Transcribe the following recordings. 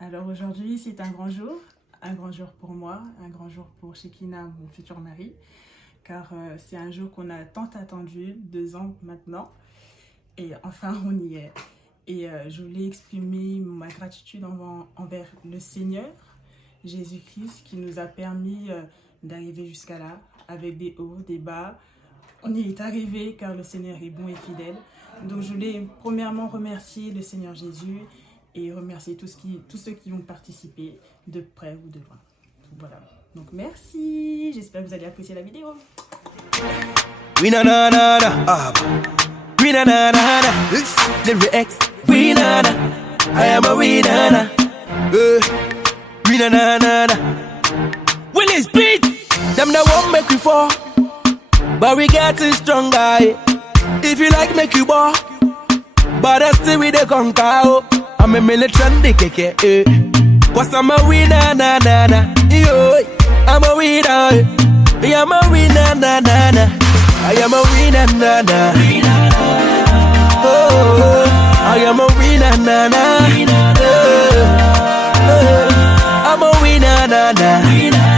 Alors aujourd'hui, c'est un grand jour pour moi, un grand jour pour Shekina, mon futur mari, car c'est un jour qu'on a tant attendu, 2 ans maintenant, et enfin on y est. Et je voulais exprimer ma gratitude envers le Seigneur, Jésus-Christ, qui nous a permis d'arriver jusqu'à là, avec des hauts, des bas. On y est arrivé car le Seigneur est bon et fidèle. Donc je voulais premièrement remercier le Seigneur Jésus et remercier tous ceux qui ont participé de près ou de loin. Voilà. Donc merci. J'espère que vous allez apprécier la vidéo. We na na na na, we na na na na, lyrics, we na na, I am a we na na, we na na na na. When it's beat, them that won't make we fall, but we getting stronger. If you like, make you ball, but I still with the conquer. I'm a militant, keke, cause I'm a winner, na na na, yo, I'm a winner, I'm a winner, na na na. I am a winner, na na. Oh, I am a winner, na na. I'm a winner, na na.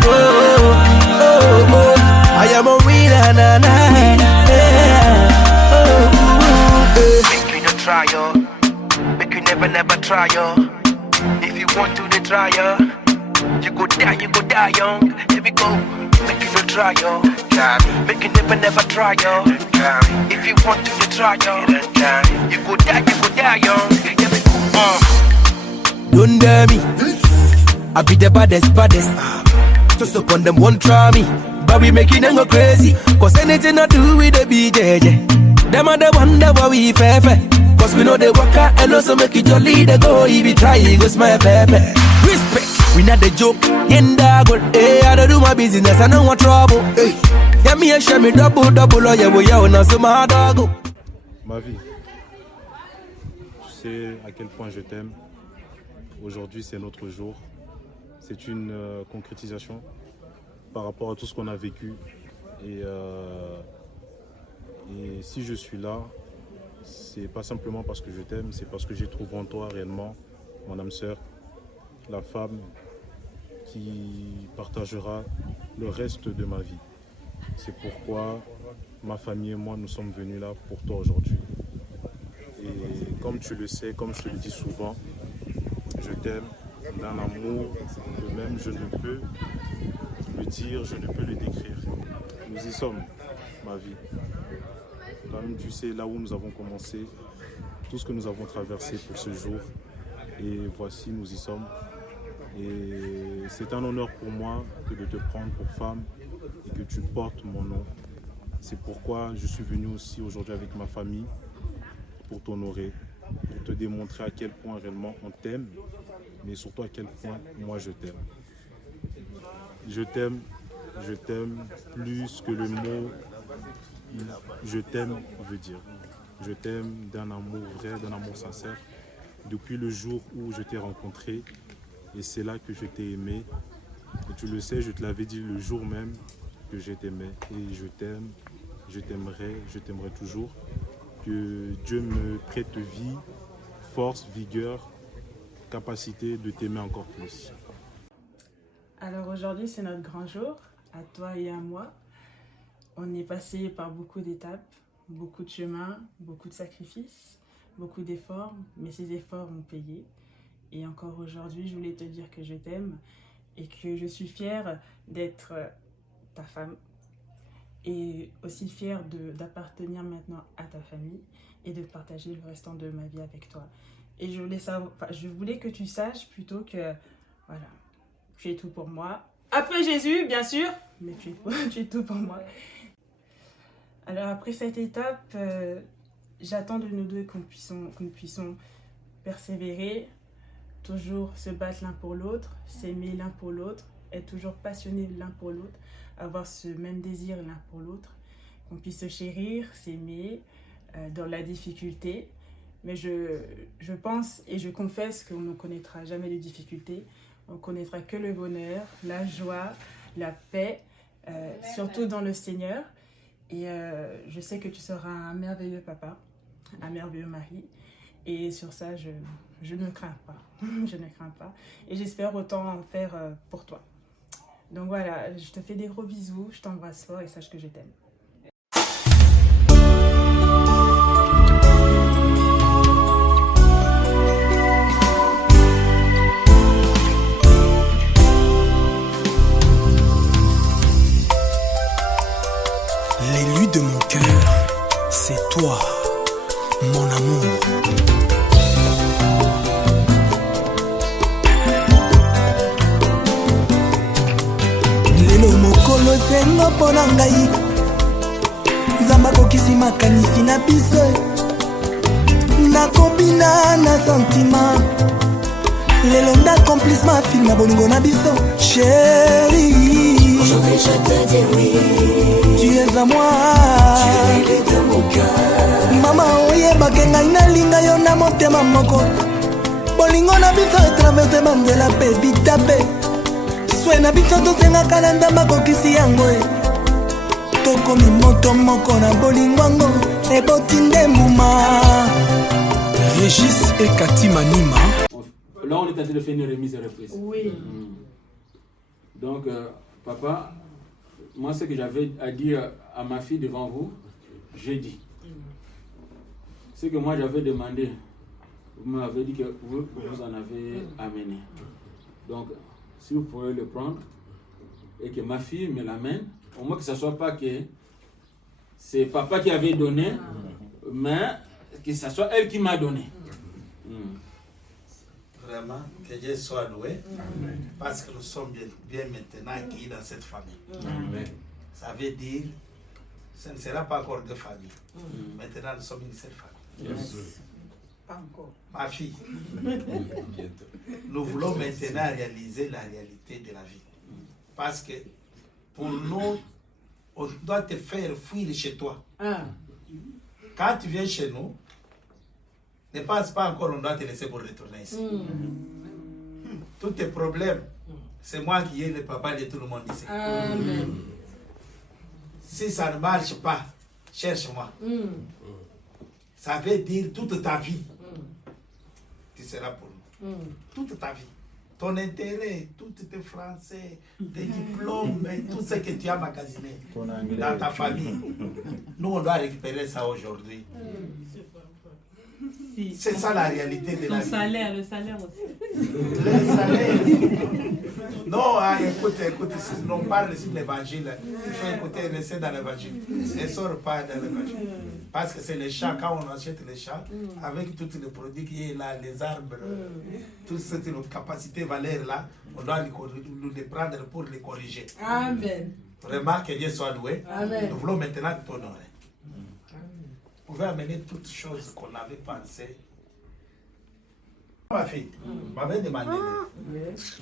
Oh, I am a winner, na na. Make you no try, yo. Make you never try, yo. If you want to, they try, yo. You go die young. Here we go. Make you no try, yo. Make you never try, yo. If you want to, they try, yo. You go die young. Here we go. Don't dare me. I be the baddest. Just upon them won't try me, but we making them go crazy. Cause anything I do with the BJJ, them are the one that we fair. Cause we know they work out and also make it jolly. They go, if you try, it goes my baby. Respect, we not the joke. Yenda go, hey, I don't do my business, I don't want trouble. Hey, yeah, me and share me double, oh yeah, we are on some hard dog. Ma vie, tu sais à quel point je t'aime. Aujourd'hui, c'est notre jour. C'est une concrétisation par rapport à tout ce qu'on a vécu. Et si je suis là, c'est pas simplement parce que je t'aime, c'est parce que j'ai trouvé en toi réellement mon âme sœur, la femme qui partagera le reste de ma vie. C'est pourquoi ma famille et moi, nous sommes venus là pour toi aujourd'hui. Et comme tu le sais, comme je te le dis souvent, je t'aime d'un amour que même je ne peux le dire, je ne peux le décrire. Nous y sommes, ma vie. Comme tu sais, là où nous avons commencé, tout ce que nous avons traversé pour ce jour, et voici, nous y sommes. Et c'est un honneur pour moi que de te prendre pour femme et que tu portes mon nom. C'est pourquoi je suis venu aussi aujourd'hui avec ma famille pour t'honorer, pour te démontrer à quel point réellement on t'aime, mais surtout à quel point moi je t'aime. Je t'aime plus que le mot je t'aime veut dire. Je t'aime d'un amour vrai, d'un amour sincère. Depuis le jour où je t'ai rencontré, et c'est là que je t'ai aimé. Et tu le sais, je te l'avais dit le jour même que je t'aimais. Et je t'aime, je t'aimerai toujours. Que Dieu me prête vie, force, vigueur, capacité de t'aimer encore plus. Alors aujourd'hui, c'est notre grand jour, à toi et à moi. On est passé par beaucoup d'étapes, beaucoup de chemins, beaucoup de sacrifices, beaucoup d'efforts, mais ces efforts ont payé. Et encore aujourd'hui, je voulais te dire que je t'aime et que je suis fière d'être ta femme et aussi fière d'appartenir maintenant à ta famille et de partager le restant de ma vie avec toi. Et je voulais que tu saches plutôt que, voilà, tu es tout pour moi. Après Jésus, bien sûr, mais tu es tout pour moi. Alors après cette étape, j'attends de nous deux que nous puissions persévérer, toujours se battre l'un pour l'autre, s'aimer l'un pour l'autre, être toujours passionnés l'un pour l'autre, avoir ce même désir l'un pour l'autre, qu'on puisse se chérir, s'aimer dans la difficulté. Mais je pense et je confesse qu'on ne connaîtra jamais de difficultés, on connaîtra que le bonheur, la joie, la paix, surtout dans le Seigneur. Et je sais que tu seras un merveilleux papa, un merveilleux mari. Et sur ça, je ne crains pas. Je ne crains pas. Et j'espère autant en faire pour toi. Donc voilà, je te fais des gros bisous, je t'embrasse fort et sache que je t'aime. L'élu de mon cœur, c'est toi, mon amour. Lelo mokolo esengo mpona ngai, Nzambe akokisi makanisi na biso, nakobina na sentima. Lelo ndaccomplissement film na bolingo na biso, chérie. Aujourd'hui je te dis oui. Tu es à moi. Tu es l'élu de mon cœur. Mama oyebake ngai nalinga yo na motema moko. Bolingo na biso etraverse banzela mpe bitape. Swe na biso tosengaka na Nzambe akokisi yango. Tokomi moto moko na bolingo yango eboti nde mbuma. Régis et Cathy Manima. Là, on est en train de faire une remise et reprise. Oui. Donc, papa, moi, ce que j'avais à dire à ma fille devant vous, j'ai dit. Ce que moi, j'avais demandé, vous m'avez dit que vous en avez amené. Donc, si vous pouvez le prendre et que ma fille me l'amène, au moins que ce ne soit pas que c'est papa qui avait donné, mais que ce soit elle qui m'a donné. Vraiment, que Dieu soit loué, parce que nous sommes bien maintenant accueillis dans cette famille. Amen. Ça veut dire, ce ne sera pas encore deux familles. Maintenant, nous sommes une seule famille. Yes. Pas encore. Ma fille, nous voulons maintenant réaliser la réalité de la vie. Parce que pour nous, on doit te faire fuir chez toi. Quand tu viens chez nous, ne pense pas encore, on doit te laisser pour retourner ici. Tous tes problèmes, c'est moi qui ai le papa de tout le monde ici. Amen. Si ça ne marche pas, cherche-moi. Ça veut dire toute ta vie, tu seras pour nous. Toute ta vie. Ton intérêt, tous tes français, tes diplômes, tout ce que tu as magasiné dans ta famille. Nous, on doit récupérer ça aujourd'hui. C'est ça la réalité de la vie. Le salaire aussi. Le salaire. Non, écoute, si on parle sur l'évangile, il faut écouter, rester dans l'évangile. Ne sort pas dans l'évangile. Parce que c'est les champs, quand on achète les champs, avec tous les produits qui sont là, les arbres, toutes ces capacités, valeurs là, on doit les prendre pour les corriger. Amen. Vraiment, que Dieu soit loué. Amen. Nous voulons maintenant t'honorer. Vous pouvez amener toutes choses qu'on avait pensées. Ma fille, m'avait demandé,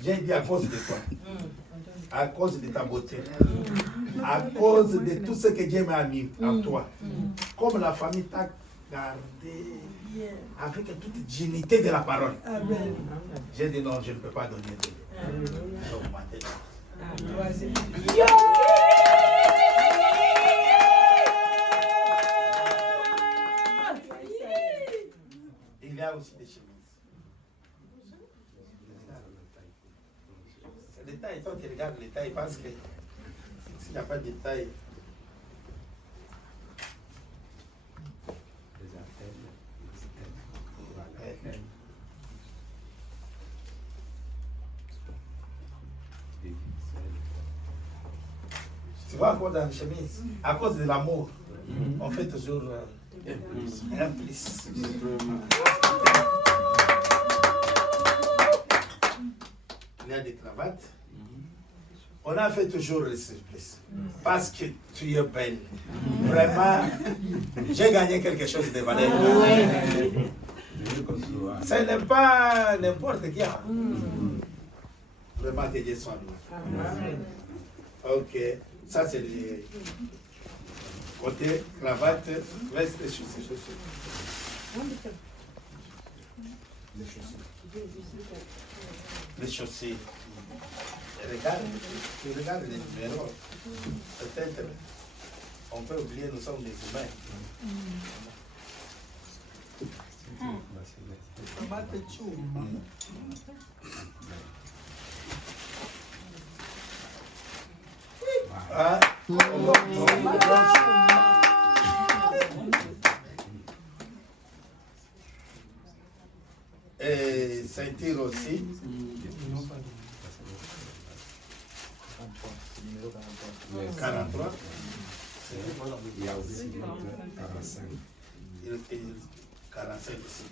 j'ai dit à cause de toi, à cause de ta beauté, à cause de tout ce que Dieu m'a mis en toi, comme la famille t'a gardé avec toute dignité de la parole. J'ai dit non, je ne peux pas donner de donc, il y a aussi des chemises. C'est des tailles. Toi qui regardes les tailles, parce que s'il n'y a pas de taille, tu vois encore dans les chemises, à cause de l'amour, on fait toujours un plus. Il y a des cravates. On a fait toujours le surprise. Parce que tu es belle. Vraiment, j'ai gagné quelque chose de valeur. Ce n'est pas n'importe qui. Vraiment, que Dieu soit loué. Ok, ça c'est le côté cravate, veste et chaussures. Les chaussures. Regarde les numéros. Peut-être, on peut oublier, nous sommes des humains. Et ceinture aussi. Le 43. Il y a aussi 45. Et 45 aussi.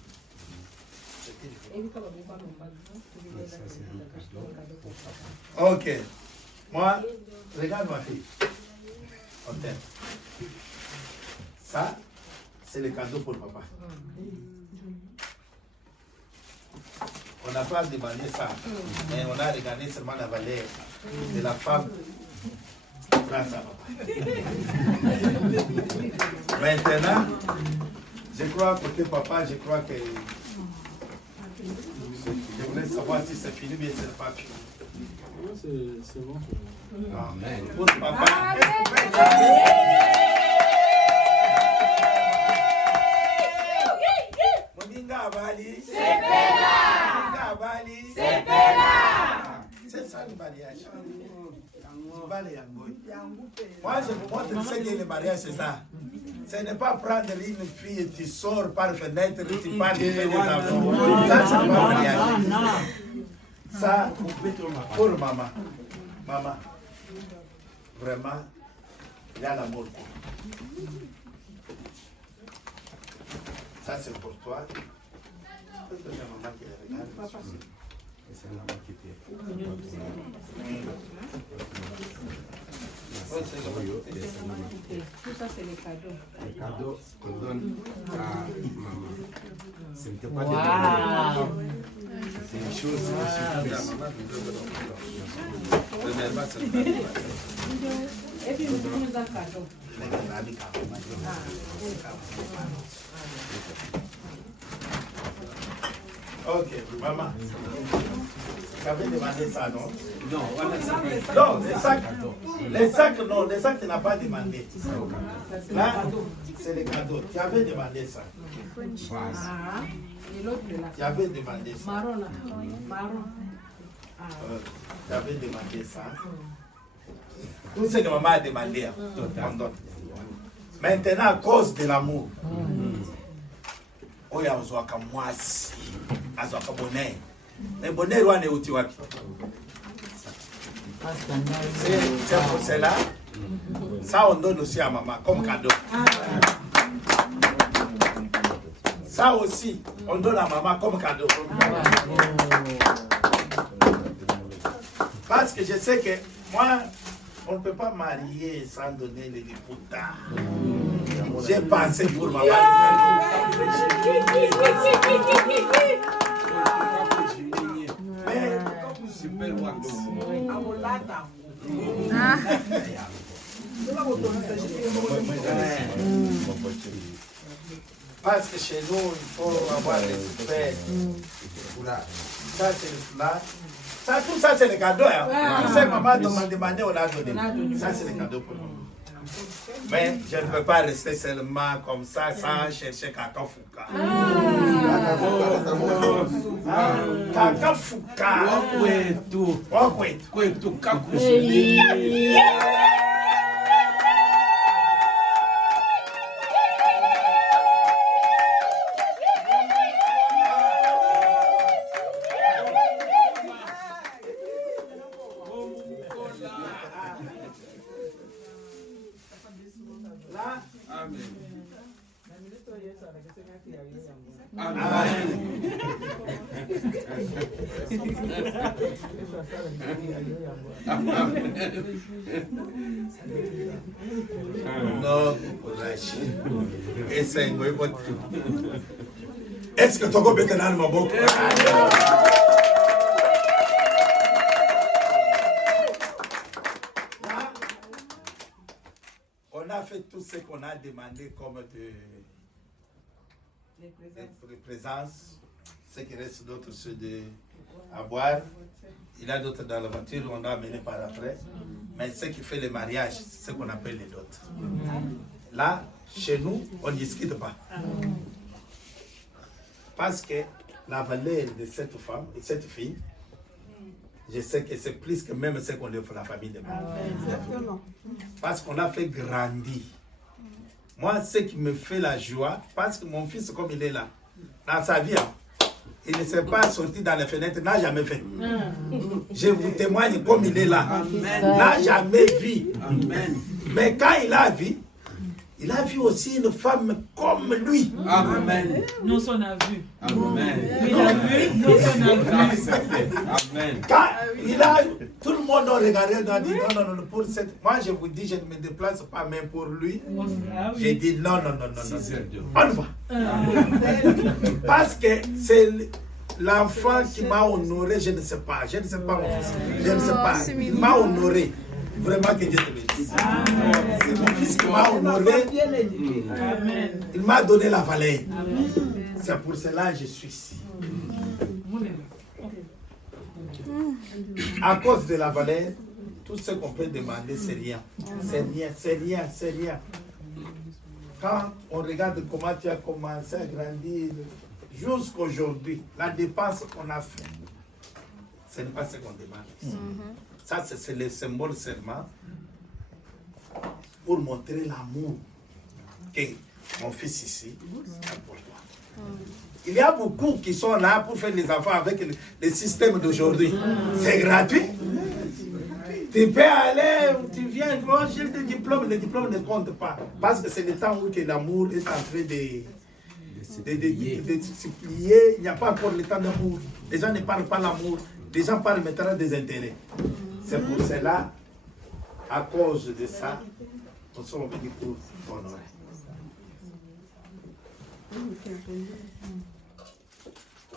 Ok. Moi, regarde ma fille. On t'aime. Ça, c'est le cadeau pour papa. On n'a pas demandé ça, mais on a regardé seulement la valeur de la femme grâce à papa. Maintenant, je crois côté papa, je crois que je voulais savoir si c'est fini, mais c'est pas fini. C'est bon. Amen. Pour papa. C'est ça le mariage. Moi, je vous montre ce qu'est le mariage, c'est ça. Ce n'est pas prendre une fille et tu sors par fenêtre, tu pars, tu fais des enfants. Ça, c'est pas le mariage. Ça, pour maman. Maman, vraiment, il y a l'amour. Ça, c'est pour toi. C'est la maman qui le regarde. C'est la maman qui Tout ça, c'est les cadeaux. Les cadeaux qu'on donne à maman. Ce n'était pas des c'est une chose surprise. Et puis, vous nous un cadeau. Ok, maman. Tu avais demandé ça, non? Non, non, les sacs, non, les sacs, tu n'as pas demandé. Là, c'est les cadeaux. Tu avais demandé ça. Et l'autre, là. Tu avais demandé ça. Marron, là. Marron. Tu avais demandé ça. Tout ce que maman a demandé, on donne. Maintenant, à cause de l'amour, oya ozwaka mwasi azwaka bonheur mais bonheur wana euti wapi? C'est pour cela ça on donne aussi à maman comme cadeau. Ça aussi on donne à maman comme cadeau. Parce que je sais que moi on ne peut pas marier sans donner les dépoutas. J'ai pensé pour maman. Mais super parce que chez nous, il faut avoir des super. Ça, c'est le plat. Ça, tout ça, c'est le cadeau. Hein. Tout ça, maman m'a demandé, on a donné. Ça, c'est le cadeau pour nous. Mais je ne peux pas rester seulement comme ça sans chercher Kakafouka. Kakafouka. Wakwetu. Kakushi. Non, est-ce que tu as maintenant ma boucle? On a fait tout ce qu'on a demandé comme de présence. Ce qui reste d'autres, c'est à boire. Il y a d'autres dans la voiture, on a amené par après. Mais ce qui fait le mariage, c'est ce qu'on appelle les dots. Là, chez nous, on ne discute pas. Parce que la valeur de cette femme et cette fille, je sais que c'est plus que même ce qu'on est pour la famille de moi. Parce qu'on a fait grandir. Moi, ce qui me fait la joie, parce que mon fils, comme il est là, dans sa vie, il ne s'est pas sorti dans les fenêtres, n'a jamais fait. Je vous témoigne comme il est là. N'a jamais vu. Mais quand il a vu aussi une femme comme lui. Amen. Nous, on a vu. Amen. Il a vu, nous, on a vu. Amen. Quand il a, tout le monde a regardé, on a dit non, pour cette. Moi, je vous dis, je ne me déplace pas même pour lui. Ah oui. J'ai dit non. On va. Parce que c'est l'enfant qui m'a honoré, je ne sais pas mon fils. Je ne sais pas. Il m'a honoré. Vraiment que Dieu te bénisse. C'est mon fils qui m'a honoré. Il m'a donné la valeur. C'est pour cela que je suis ici. À cause de la valeur, tout ce qu'on peut demander, c'est rien. C'est rien. Quand on regarde comment tu as commencé à grandir, jusqu'aujourd'hui, la dépense qu'on a fait, ce n'est pas ce qu'on demande. Ça, c'est le symbole seulement pour montrer l'amour que mon fils ici a pour toi. Il y a beaucoup qui sont là pour faire les enfants avec le système d'aujourd'hui. C'est gratuit. Tu peux aller, tu viens, j'ai le diplôme ne compte pas. Parce que c'est le temps où l'amour est en train de se plier. Il n'y a pas encore le temps d'amour. Les gens ne parlent pas l'amour. Les gens parlent maintenant des intérêts. C'est pour cela, à cause de ça, nous sommes venus pour t'honorer.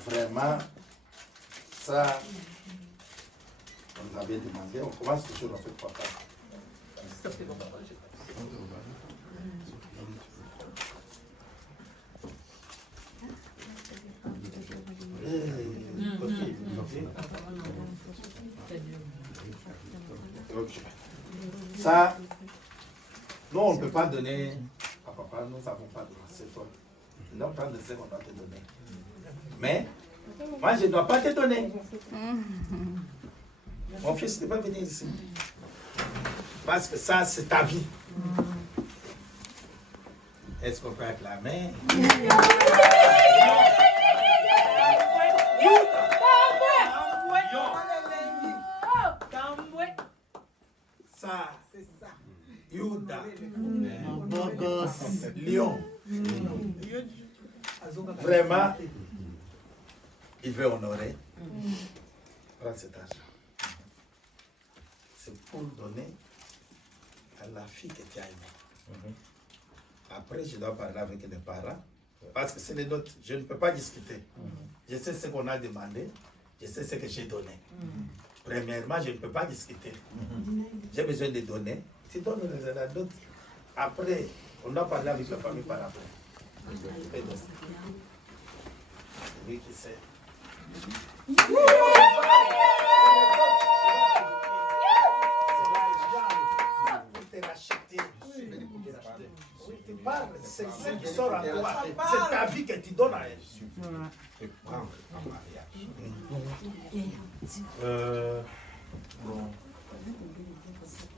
Vraiment, ça, on nous avait demandé, on commence toujours avec papa. Okay. Ça, nous, on ne peut pas donner à papa, nous n'avons pas de c'est toi. On doit prendre ce qu'on doit te donner. Mais, moi, je ne dois pas te donner. Mon fils ne peut pas venir ici. Parce que ça, c'est ta vie. Est-ce qu'on peut acclamer? Ça, c'est ça. Youda. Lion. Vraiment, il veut honorer. Prends cet argent. C'est pour donner à la fille que tu as aimée. Après, je dois parler avec les parents. Parce que c'est les nôtres. Je ne peux pas discuter. Je sais ce qu'on a demandé. Je sais ce que j'ai donné. Premièrement, je ne peux pas discuter. J'ai besoin de donner. Tu donnes la dot. Après, on doit parler avec la famille par après. Lui qui sait. C'est ce qui sort à toi. C'est ta vie que tu donnes à elle. Et prends en mariage. Bon.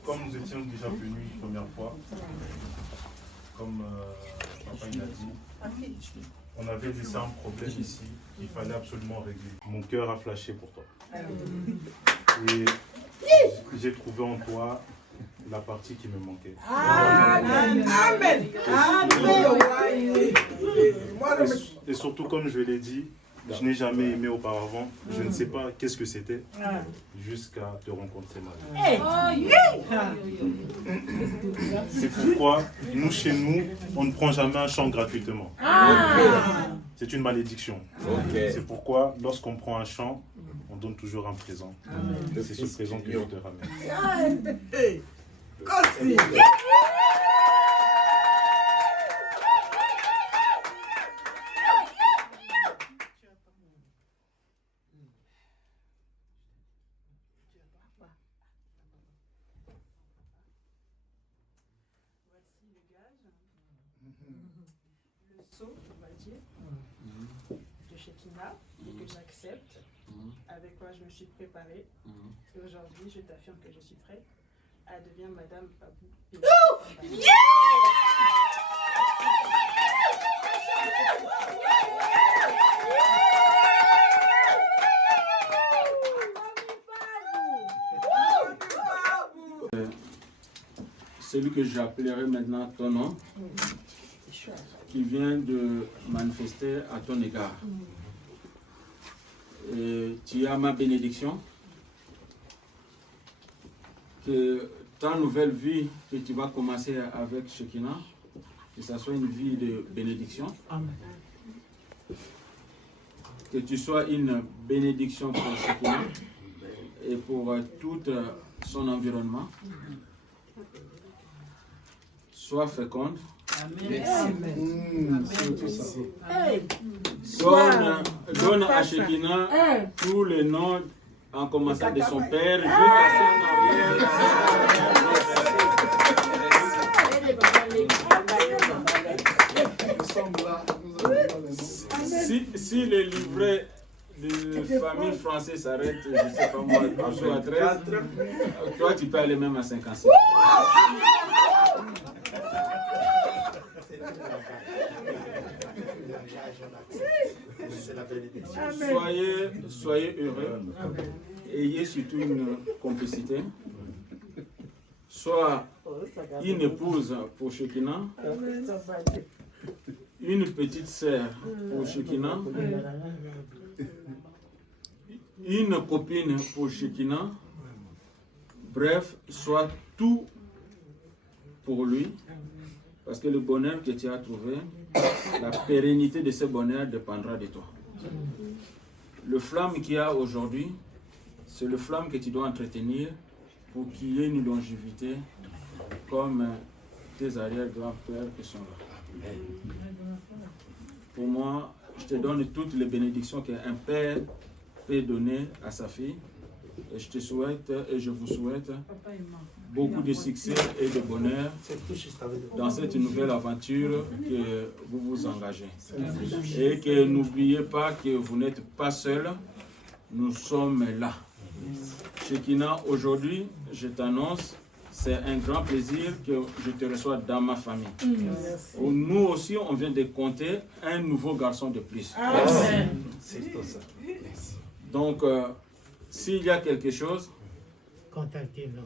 Comme nous étions déjà venus une première fois, comme papa il a dit, on avait laissé un problème ici qu'il fallait absolument régler. Mon cœur a flashé pour toi. Et j'ai trouvé en toi la partie qui me manquait. Amen. Amen. Amen. Et surtout, comme je l'ai dit, je n'ai jamais aimé auparavant. Je ne sais pas qu'est-ce que c'était jusqu'à te rencontrer maintenant. C'est pourquoi, nous, chez nous, on ne prend jamais un champ gratuitement. C'est une malédiction. C'est pourquoi, lorsqu'on prend un champ, on donne toujours un présent. C'est ce présent que je te ramène. Voici le gage, le seau, on va dire, de contrat et que j'accepte, avec quoi je me suis préparée. Et aujourd'hui, je t'affirme que je suis prête à devenir Madame Babou. Celui que j'appellerai maintenant ton nom, qui vient de manifester à ton égard. Et tu as ma bénédiction, que ta nouvelle vie que tu vas commencer avec Shekinah, que ce soit une vie de bénédiction. Amen. Que tu sois une bénédiction pour Shekinah et pour tout son environnement. Sois féconde. Donne à Shekinah tous les noms en commençant de son père jusqu'à son arrière. Si les livrets de famille français s'arrêtent, je ne sais pas moi, à 13, toi tu peux aller même à 56. Soyez heureux. Ayez surtout une complicité. Soit une épouse pour Shekinah, une petite sœur pour Shekinah, une copine pour Shekinah. Bref, soit tout pour lui. Parce que le bonheur que tu as trouvé, la pérennité de ce bonheur dépendra de toi. Le flamme qu'il y a aujourd'hui, c'est le flamme que tu dois entretenir pour qu'il y ait une longévité comme tes arrière-grands-pères qui sont là. Pour moi, je te donne toutes les bénédictions qu'un père peut donner à sa fille. Et je te souhaite et je vous souhaite beaucoup de succès et de bonheur dans cette nouvelle aventure que vous vous engagez. Et que n'oubliez pas que vous n'êtes pas seul, nous sommes là. Shekinah, aujourd'hui, je t'annonce, c'est un grand plaisir que je te reçois dans ma famille. Nous aussi, on vient de compter un nouveau garçon de plus. Amen. Donc, s'il y a quelque chose, Contactez-nous.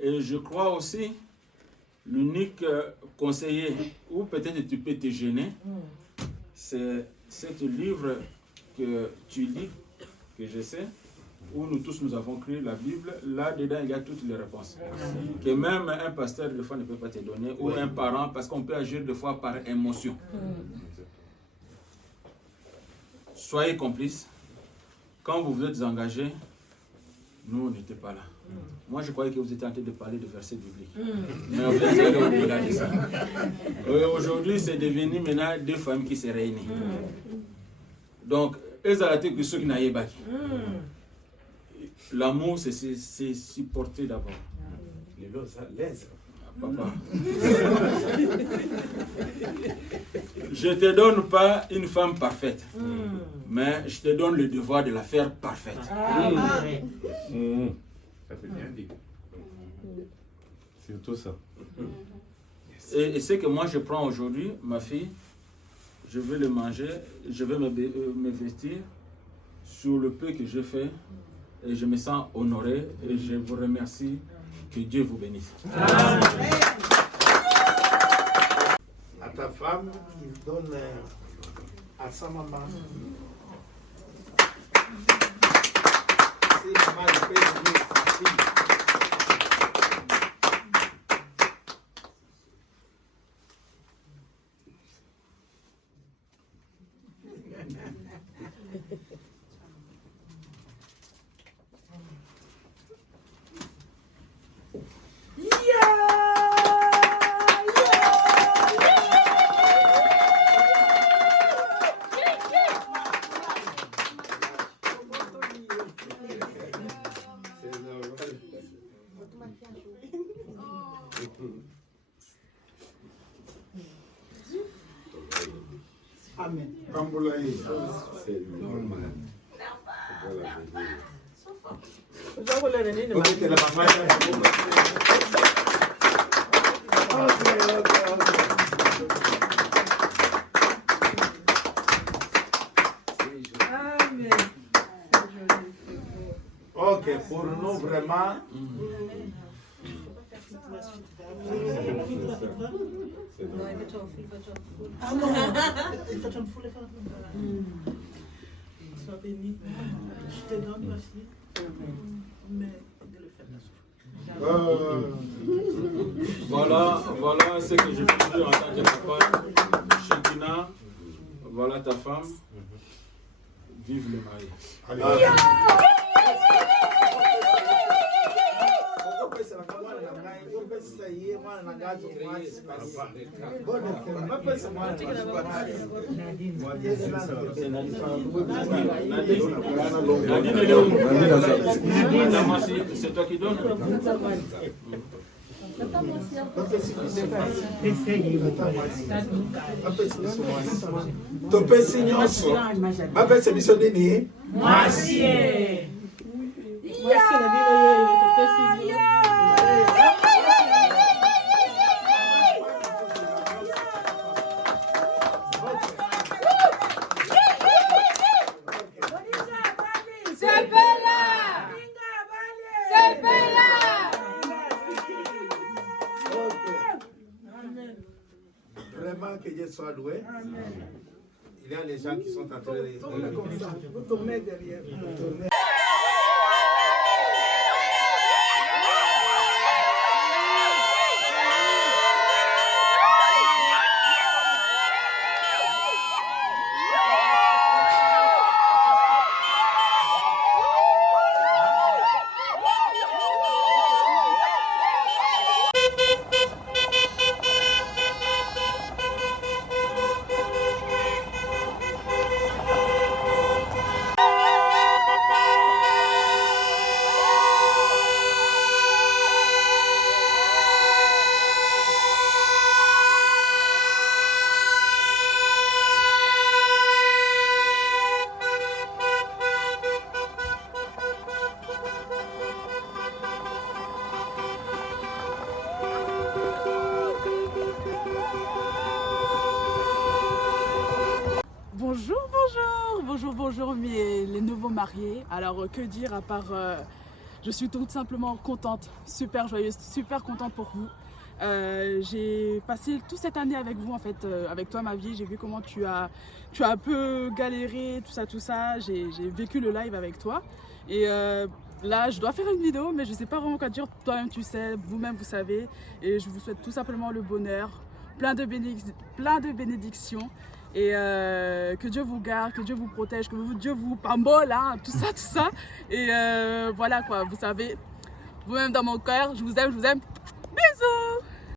Et je crois aussi, l'unique conseiller, ou peut-être tu peux te gêner, c'est ce livre que tu lis, que je sais, où nous tous nous avons cru la Bible. Là-dedans, il y a toutes les réponses. Que même un pasteur, des fois, ne peut pas te donner, ou un parent, parce qu'on peut agir des fois par émotion. Soyez complices. Quand vous vous êtes engagés, nous, on n'était pas là. Moi, je croyais que vous étiez en train de parler de versets bibliques. Mais vous êtes allé au-delà de ça. Aujourd'hui, c'est devenu maintenant deux familles qui se réunissent. Donc, ceux qui n'aient pas. L'amour, c'est supporter d'abord. Papa. Je ne te donne pas une femme parfaite, mais je te donne le devoir de la faire parfaite. C'est tout ça. Et ce que moi je prends aujourd'hui, ma fille, je vais le manger, je vais me vestir sur le peu que je fais et je me sens honoré et je vous remercie. Que Dieu vous bénisse. À ta femme, il donne à sa maman. Si maman peut donner sa fille. Ok, pour nous vraiment. Ah non, il faut une foule. Sois béni. Je te donne ma fille. Mais de le faire. Voilà ce que je peux dire en tant que papa. Shekina, voilà ta femme. Vive le mari. C'est toi qui donnes. Topesi nyonso bapesa biso nini Mwasi. Vraiment que Dieu soit loué. Il y a les gens qui sont en train de... Vous tournez derrière. Bonjour les nouveaux mariés. Alors que dire à part je suis tout simplement contente, super joyeuse, super contente pour vous. J'ai passé toute cette année avec vous en fait, avec toi ma vie. J'ai vu comment tu as un peu galéré, tout ça. J'ai vécu le live avec toi et là je dois faire une vidéo mais je sais pas vraiment quoi dire. Toi-même tu sais, vous-même vous savez, et je vous souhaite tout simplement le bonheur, plein de bénédictions. Et que Dieu vous garde, que Dieu vous protège, que Dieu vous pambole, hein, tout ça. Et voilà quoi, vous savez, vous-même dans mon cœur, je vous aime. Bisous!